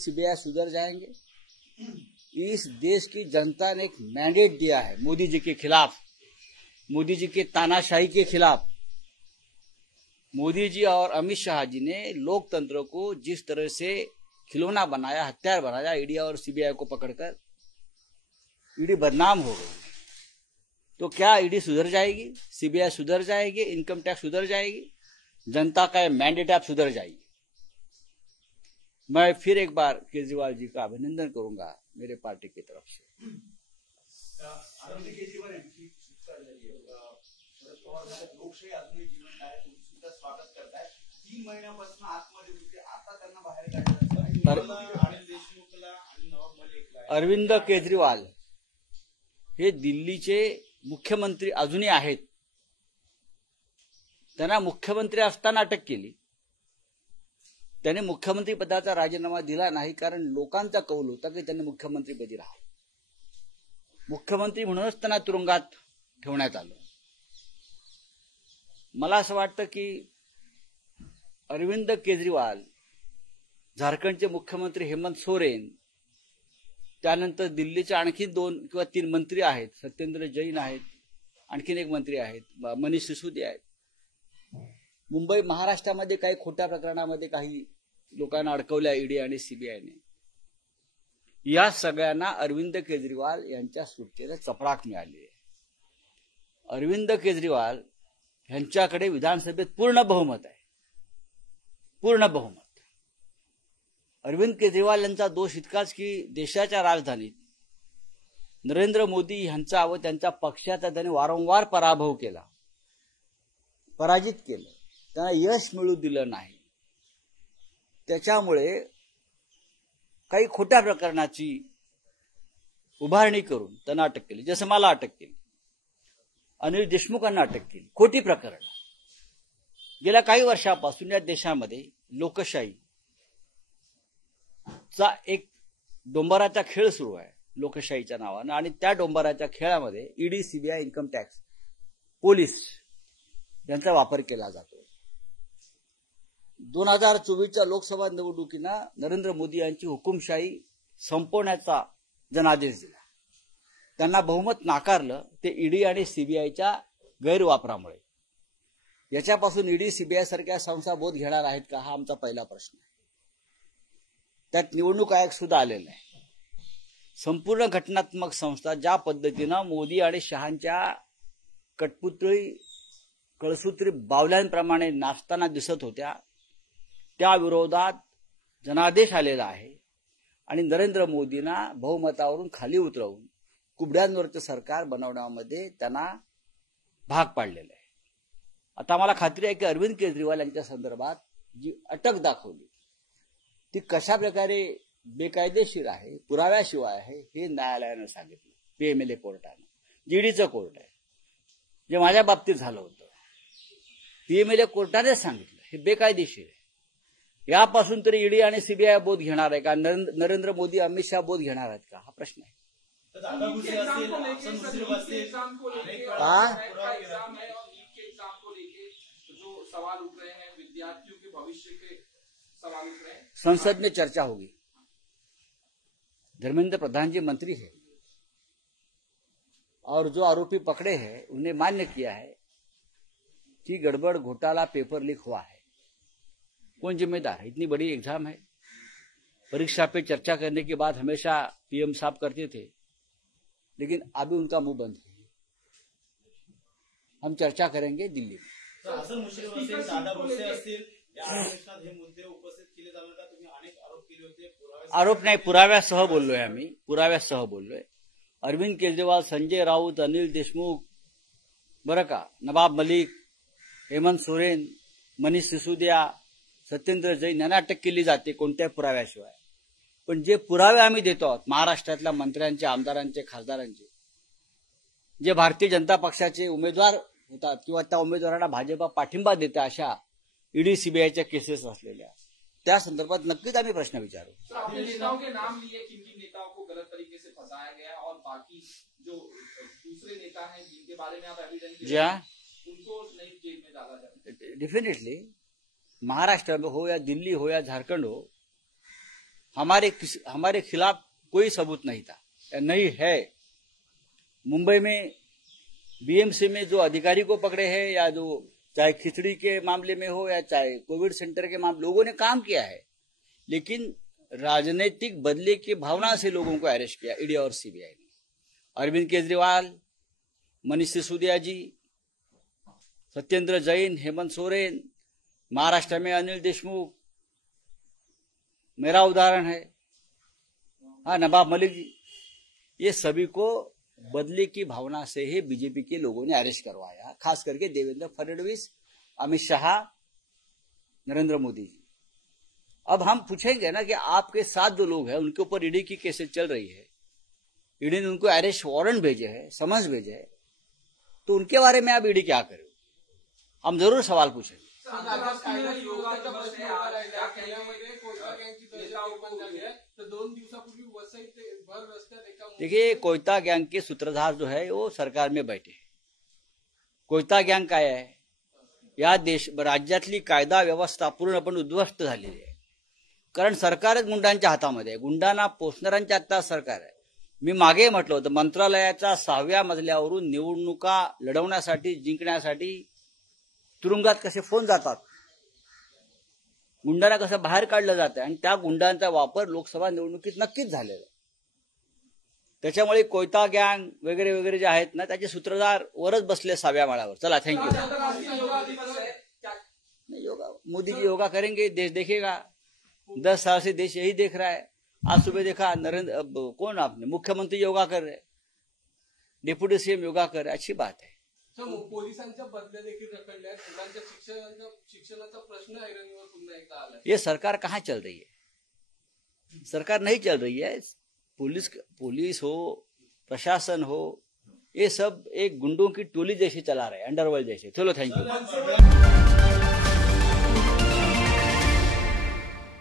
CBI सुधर जाएंगे। इस देश की जनता ने एक मैंडेट दिया है मोदी जी के खिलाफ, मोदी जी के तानाशाही के खिलाफ। मोदी जी और अमित शाह जी ने लोकतंत्र को जिस तरह से खिलौना बनाया, हथियार बनाया, ईडी और सीबीआई को पकड़कर, ईडी बदनाम हो गई। तो क्या ईडी सुधर जाएगी, सीबीआई सुधर जाएगी, इनकम टैक्स सुधर जाएगी, जनता का मैंडेट आप सुधर जाएगी। मैं फिर एक बार केजरीवाल जी का अभिनंदन करूंगा मेरे पार्टी की तरफ से। अरविंद केजरीवाल यांची सुटका झाली आहे। शरद पवार साहेब लोकशाही अजूनही जिवंत आहे, तुम्ही सुद्धा स्वागत करताय। 3 महिन्यापासून आतमध्ये होते, आता त्यांना बाहेर काढलं। अनिल देशमुखला आणि नवाब मलिकला अरविंद केजरीवाल हे दिल्लीचे मुख्यमंत्री अजूनही आहेत। त्यांना मुख्यमंत्री असताना अटक केली। त्यांनी मुख्यमंत्री पदाचा राजीनामा दिला नाही, कारण लोकांचा कौल होता की त्यांनी मुख्यमंत्रीपदी राहावं। मुख्यमंत्री म्हणूनच त्यांना तुरुंगात ठेवण्यात आलं। मला असं वाटतं की अरविंद केजरीवाल, झारखंडचे मुख्यमंत्री हेमंत सोरेन, त्यानंतर दिल्लीचे आणखी 2 किंवा 3 मंत्री आहेत, सत्येंद्र जैन आहेत, आणखीन एक मंत्री आहेत, मनीष सिसोदिया आहेत। मुंबई महाराष्ट्रामध्ये काही खोट्या प्रकरणामध्ये काही लोकांना अडकवल्या ईडी आणि सीबीआयने। या सगळ्यांना अरविंद केजरीवाल यांच्या सुटकेला चपराक मिळाली आहे। अरविंद केजरीवाल यांच्याकडे विधानसभेत पूर्ण बहुमत आहे, पूर्ण बहुमत। अरविंद केजरीवाल यांचा दोष इतकाच की देशाच्या राजधानीत नरेंद्र मोदी यांचा व त्यांच्या पक्षाचा त्यांनी वारंवार पराभव केला, पराजित केलं, त्यांना यश मिळू दिलं नाही। त्याच्यामुळे काही खोट्या प्रकरणाची उभारणी करून त्यांना अटक केली, जसं मला अटक केली, अनिल देशमुखांना अटक केली, खोटी प्रकरण। गेल्या काही वर्षापासून या देशामध्ये लोकशाहीचा एक डोंबाराचा खेळ सुरू आहे लोकशाहीच्या नावानं, आणि त्या डोंबाराच्या खेळामध्ये ED, CBI, income tax, police यांचा वापर केला जातो। 2024च्या लोकसभा निवडणुकींना नरेंद्र मोदी यांची हुकुमशाही संपवण्याचा जनादेश दिला। त्यांना बहुमत नाकारलं ते ईडी आणि सीबीआयच्या गैरवापरामुळे। याच्यापासून ईडी, सीबीआय सारख्या संस्था बोध घेणार आहेत का, हा आमचा पहिला प्रश्न आहे। त्यात निवडणूक आयोग सुद्धा आलेला आहे। संपूर्ण घटनात्मक संस्था ज्या पद्धतीनं मोदी आणि शहांच्या कठपुतळी, कळसूत्री बावल्यांप्रमाणे नाचताना दिसत होत्या, त्या विरोधात जनादेश आलेला आहे आणि नरेंद्र मोदींना बहुमतावरून खाली उतरवून कुबड्यांवरचं सरकार बनवण्यामध्ये त्यांना भाग पाडलेला आहे। आता मला खात्री आहे की अरविंद केजरीवाल यांच्या संदर्भात जी अटक दाखवली ती कशा प्रकारे बेकायदेशीर आहे, पुराव्याशिवाय आहे, हे न्यायालयानं सांगितलं, पीएमएलए कोर्टानं, जीडीचं कोर्ट आहे, जे माझ्या बाबतीत झालं होतं। पीएमएलए कोर्टाने सांगितलं हे बेकायदेशीर आहे। यापासून तरी ईडी आणि सीबीआय बोध घेणार आहे का, नरेंद्र मोदी, अमित शाह बोध घेणार आहेत का, हा प्रश्न आहे। संसद में चर्चा होगी। धर्मेंद्र प्रधान जी मंत्री है और जो आरोपी पकड़े हैं उन्हें मान्य किया है कि गड़बड़, घोटाला, पेपर लीक हुआ है। कौन जिम्मेदार है? इतनी बड़ी एग्जाम है, परीक्षा पे चर्चा करने के बाद हमेशा पीएम साहब करते थे, लेकिन अभी उनका मुंह बंद है। हम चर्चा करेंगे दिल्ली में। आरोप नाही, पुराव्यासह बोललोय आम्ही, पुराव्यासह बोललोय। अरविंद केजरीवाल, संजय राऊत, अनिल देशमुख, बरं का, नवाब मलिक, हेमंत सोरेन, मनीष सिसोदिया, सत्येंद्र जैन यांना अटक केली जाते कोणत्याही पुराव्याशिवाय। पण जे पुरावे आम्ही देतो आहोत महाराष्ट्रातल्या मंत्र्यांचे, आमदारांचे, खासदारांचे, जे भारतीय जनता पक्षाचे उमेदवार होतात किंवा त्या उमेदवारांना भाजपा पाठिंबा देते अशा ईडी, सीबीआयच्या केसेस असलेल्या, त्या संदर्भात नक्कीच आम्ही प्रश्न विचारू। आपने नेताओं के नाम लिए, किन नेताओं को गलत तरीके से फंसाया गया और बाकी जो दूसरे नेता हैं जिनके बारे में आप एविडेंस जी हाँ, उनको नहीं जेल में डाला जाए। डेफिनेटली महाराष्ट्र में हो या दिल्ली हो या झारखंड हो, हमारे खिलाफ कोई सबूत नहीं था, नहीं है। मुंबई में बीएमसी में जो अधिकारी को पकड़े हैं, या जो चाहे खिचड़ी के मामले में हो या चाहे कोविड सेंटर के मामले, लोगों ने काम किया है, लेकिन राजनीतिक बदले की भावना से लोगों को अरेस्ट किया ईडी और सीबीआई ने। अरविंद केजरीवाल, मनीष सिसोदिया जी, सत्येंद्र जैन, हेमंत सोरेन, महाराष्ट्र में अनिल देशमुख मेरा उदाहरण है, हाँ, नवाब मलिक जी, ये सभी को बदले की भावना से ही बीजेपी के लोगों ने अरेस्ट करवाया, खास करके देवेंद्र फडणवीस, अमित शाह, नरेंद्र मोदी जी। अब हम पूछेंगे ना कि आपके साथ जो लोग हैं उनके ऊपर ईडी की केसेस चल रही है, ईडी ने उनको अरेस्ट वारंट भेजे हैं, समन्स भेजे हैं, तो उनके बारे में आप ईडी क्या करें? हम जरूर सवाल पूछेंगे। देखिए, कोयता गैंग के सूत्रधार जो है वो सरकार में बैठे हैं। कोयता गँग काय आहे? या राज्यातली कायदा व्यवस्था पूर्णपणे उद्ध्वस्त झालेली आहे, कारण सरकारच गुंडांच्या हातामध्ये आहे, गुंडांना पोसणाऱ्यांच्या हातात सरकार आहे। मी मागे म्हटलं होतं, मंत्रालयाच्या 6व्या मजल्यावरून निवडणुका लढवण्यासाठी, जिंकण्यासाठी तुरुंगात कसे फोन जातात, गुंडांना कसं बाहेर काढलं जातं, आणि त्या गुंडांचा वापर लोकसभा निवडणुकीत नक्कीच झालेला आहे। त्याच्यामुळे कोयता गँग वगैरे वगैरे जे आहेत ना, त्याचे सूत्रधार वरच बसले 6व्या माळ्यावर। चला, थँक्यू। योगा, मोदी जी योगा करेंगे, देश देखेगा। 10 साल से देश यही देख रहा है। आज सुबह देखा आपने मुख्यमंत्री योगा कर रहे, डेप्युटी सीएम योगा कर रहे, अच्छी बात है। पोलिसांच्या बदल्या देखील रखडल्या, मुलांच्या शिक्षणाचा प्रश्न ऐरणीवर पुन्हा एकदा आला। ये सरकार कहाँ चल रही है? सरकार नहीं चल रही है। पुलिस हो, प्रशासन हो, ये सब एक गुंडों की टोली जैसे चला रहे हैं, अंडरवर्ल्ड जैसे। चलो, थैंक यू।